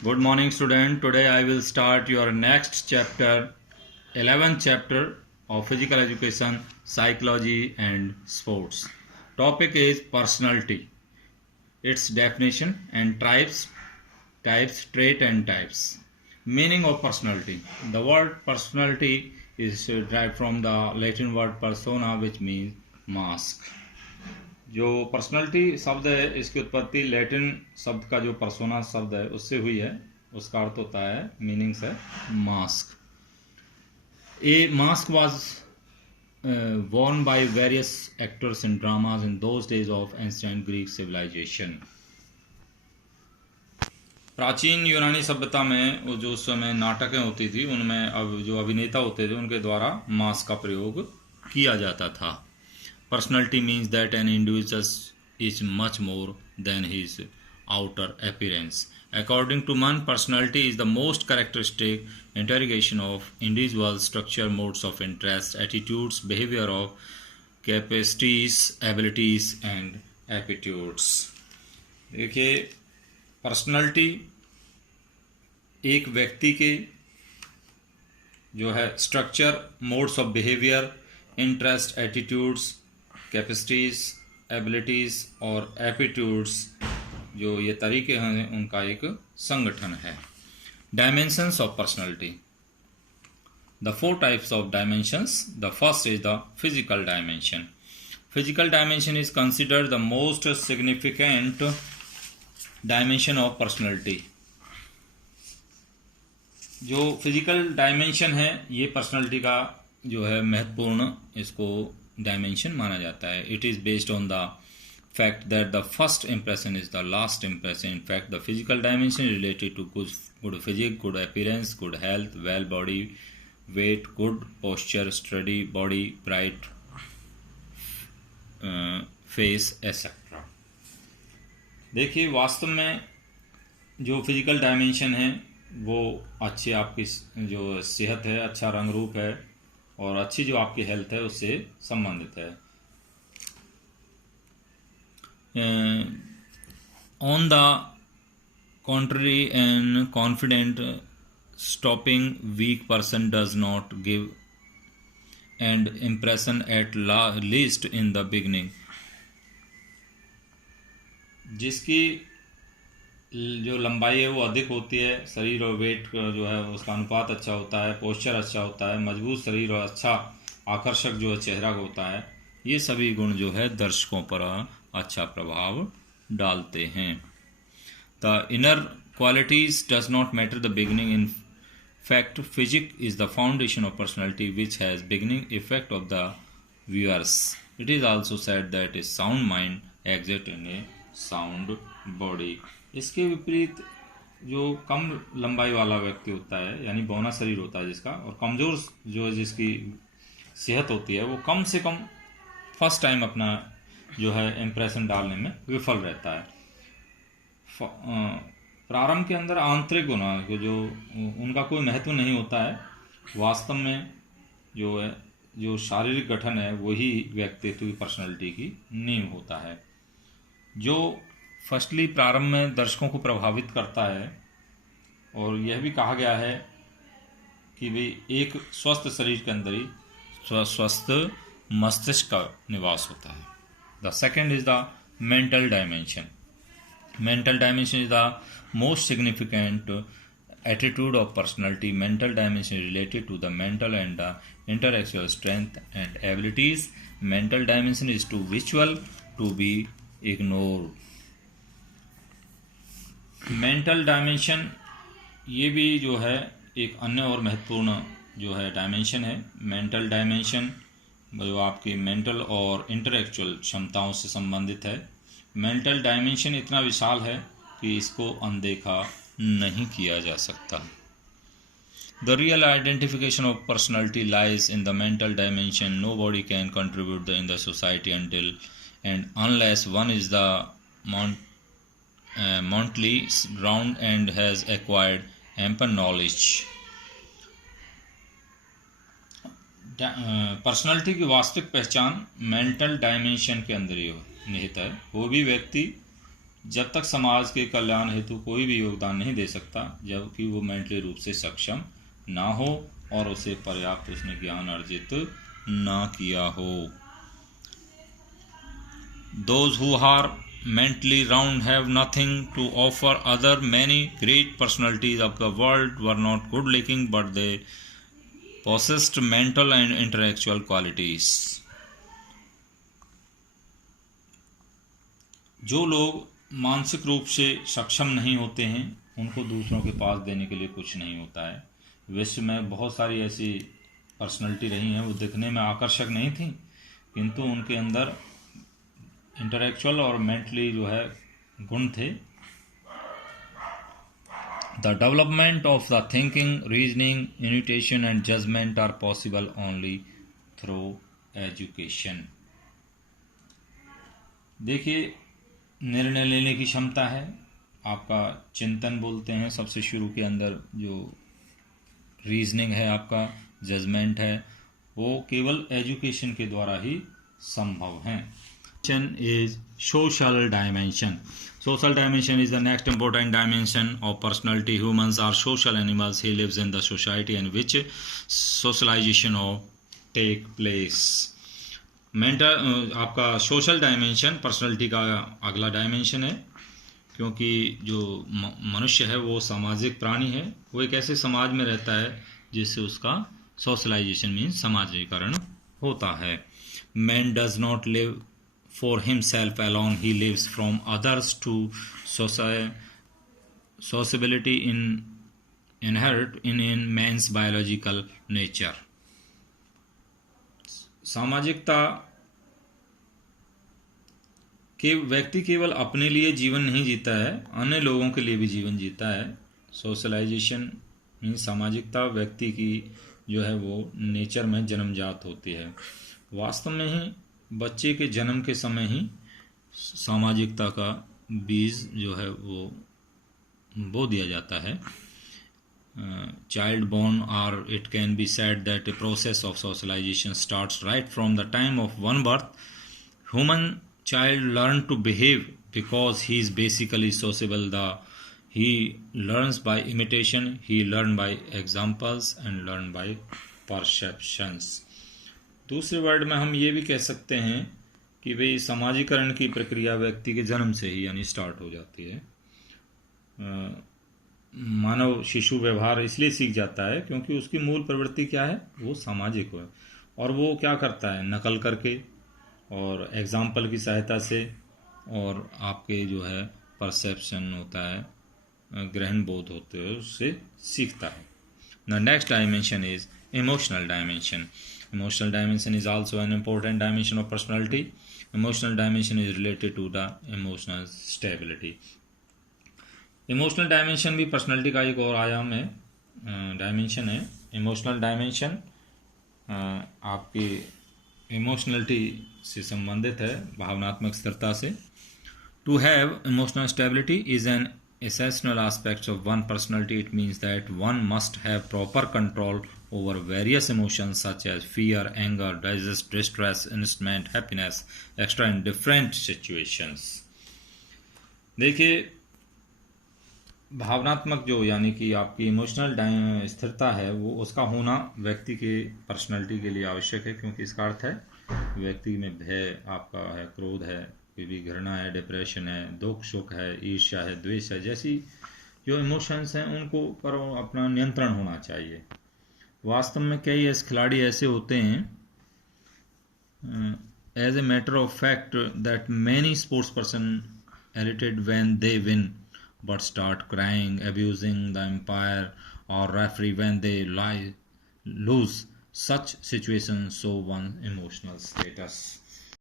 Good morning, student. Today I will start your next chapter, 11th chapter of physical education, psychology and sports. Topic is personality, its definition and types, trait and types. Meaning of personality. The word personality is derived from the Latin word persona, which means mask. जो personality शब्द है इसकी उत्पत्ति Latin शब्द का जो persona शब्द है उससे हुई है। उसका अर्थ होता है, मीनिंग्स है mask. A mask was worn by various actors in dramas in those days of ancient Greek civilization। प्राचीन यूनानी सभ्यता में वो जो उस समय नाटकें होती थी उनमें अब जो अभिनेता होते थे उनके द्वारा मास्क का प्रयोग किया जाता था। Personality means that an individual is much more than his outer appearance. According to Mann, personality is the most characteristic interrogation of individual structure, modes of interest, attitudes, behavior of capacities, abilities and aptitudes। देखिए, personality एक व्यक्ति के जो है structure, modes of behaviour, interest, attitudes, capacities, abilities और aptitudes जो ये तरीके हैं उनका एक संगठन है। Dimensions of personality. The 4 types of dimensions. The first is the physical dimension. Physical dimension is considered the most significant dimension of personality. जो फिजिकल डायमेंशन है ये पर्सनालिटी का जो है महत्वपूर्ण इसको डायमेंशन माना जाता है। It is based on the fact that the first impression is the last impression. In fact the physical dimension related to good physique, good appearance, good health, well body weight, good posture, sturdy body, bright face etcetera. देखिए, वास्तव में जो physical dimension है वो अच्छी आपकी जो सेहत है, अच्छा रंग रूप है और अच्छी जो आपकी हेल्थ है उससे संबंधित है। On the contrary and confident stopping weak person does not give an impression at least in the beginning. जिसकी जो लंबाई है वो अधिक होती है, शरीर और वेट जो है उसका अनुपात अच्छा होता है, पोस्चर अच्छा होता है, मजबूत शरीर और अच्छा आकर्षक जो है चेहरा होता है, ये सभी गुण जो है दर्शकों पर अच्छा प्रभाव डालते हैं। The inner qualities does not matter the beginning. In fact physique is the foundation of personality which has beginning effect of the viewers. It is also said that a sound mind exist in a sound body. इसके विपरीत जो कम लंबाई वाला व्यक्ति होता है यानी बौना शरीर होता है जिसका, और कमज़ोर जो जिसकी सेहत होती है वो कम से कम फर्स्ट टाइम अपना जो है इम्प्रेशन डालने में विफल रहता है। प्रारंभ के अंदर आंतरिक गुण जो उनका कोई महत्व नहीं होता है। वास्तव में जो है जो शारीरिक गठन है वही व्यक्तित्व की पर्सनैलिटी की नींव होता है। जो फर्स्टली प्रारंभ में दर्शकों को प्रभावित करता है, और यह भी कहा गया है कि भाई एक स्वस्थ शरीर के अंदर ही स्वस्थ मस्तिष्क का निवास होता है। The second is the mental dimension. Mental dimension is the most significant attitude of personality. Mental dimension related to the mental and the intellectual strength and abilities. Mental dimension is too visual to be ignored. Mental dimension ये भी जो है एक अन्य और महत्वपूर्ण जो है डायमेंशन है। मेंटल डायमेंशन जो आपकी मेंटल और इंटेलेक्चुअल क्षमताओं से संबंधित है। मेंटल डायमेंशन इतना विशाल है कि इसको अनदेखा नहीं किया जा सकता। The real identification of personality lies in the mental dimension. Nobody can contribute in the society until and unless one is the mentally ground and has acquired ample knowledge। Personality की वास्तविक पहचान mental dimension के अंदर ही निहित है। वो भी व्यक्ति जब तक समाज के कल्याण हेतु कोई भी योगदान नहीं दे सकता जबकि वो मेंटली रूप से सक्षम ना हो और उसे पर्याप्त उसने ज्ञान अर्जित ना किया हो। Those who are mentally round have nothing to offer other. Many great personalities of the world were not good looking, but they possessed mental and intellectual qualities. जो लोग मानसिक रूप से सक्षम नहीं होते हैं उनको दूसरों के पास देने के लिए कुछ नहीं होता है। विश्व में बहुत सारी ऐसी पर्सनालिटी रही हैं, वो दिखने में आकर्षक नहीं थी किंतु उनके अंदर इंटेलेक्चुअल और मेंटली जो है गुण थे। The development of the thinking, reasoning, imitation and judgement are possible only through education. देखिए, निर्णय लेने की क्षमता है, आपका चिंतन बोलते हैं सबसे शुरू के अंदर, जो रीजनिंग है, आपका जजमेंट है, वो केवल एजुकेशन के द्वारा ही संभव है। Is social dimension. Social dimension is the next important dimension of personality. Humans are social animals. He lives in the society in which socialization of take place. Mental आपका सोशल डायमेंशन पर्सनालिटी का अगला dimension है, क्योंकि जो मनुष्य है वो सामाजिक प्राणी है। वो एक ऐसे समाज में रहता है जिससे उसका सोशलाइजेशन मीन्स समाजीकरण होता है। Man does not live for himself alone, he lives from others to sociability inherent in man's biological nature. सामाजिकता के व्यक्ति केवल अपने लिए जीवन नहीं जीता है, अन्य लोगों के लिए भी जीवन जीता है। सोशलाइजेशन मीन्स सामाजिकता व्यक्ति की जो है वो नेचर में जन्मजात होती है। वास्तव में ही बच्चे के जन्म के समय ही सामाजिकता का बीज जो है वो बो दिया जाता है। Child born or it can be said that a process of socialisation starts right from the time of one birth. Human child learn to behave because he is basically sociable. He learns by imitation, he learn by examples and learn by perceptions. दूसरे word में हम ये भी कह सकते हैं कि भाई समाजीकरण की प्रक्रिया व्यक्ति के जन्म से ही यानी स्टार्ट हो जाती है। मानव शिशु व्यवहार इसलिए सीख जाता है क्योंकि उसकी मूल प्रवृत्ति क्या है, वो सामाजिक है, और वो क्या करता है, नकल करके और एग्जाम्पल की सहायता से, और आपके जो है परसेप्शन होता है, ग्रहण बोध होते हैं, उससे सीखता है। The next dimension is emotional dimension. Emotional dimension is also an important dimension of personality. Emotional dimension is related to the emotional stability. Emotional dimension भी personality का एक और आयाम है, डायमेंशन है। इमोशनल डायमेंशन आपकी इमोशनलिटी से संबंधित है, भावनात्मक स्थिरता से। To have emotional stability is an essential aspect of one personality. It means that one must have proper control over various emotions such as fear, anger, distress, enjoyment, happiness, etc. in different situations. देखिए, भावनात्मक जो यानी कि आपकी emotional स्थिरता है वो उसका होना व्यक्ति के पर्सनालिटी के लिए आवश्यक है, क्योंकि इसका अर्थ है व्यक्ति में भय आपका है, क्रोध है, कोई भी घृणा है, डिप्रेशन है, दुख सुख है, ईर्ष्या है, द्वेष है, जैसी जो इमोशंस हैं उनको पर अपना नियंत्रण होना चाहिए। वास्तव में कई ऐसे खिलाड़ी ऐसे होते हैं, as a matter of fact, that many sports person irritated when they win but start crying, abusing the umpire or referee when they lose. Such situations show one's emotional status.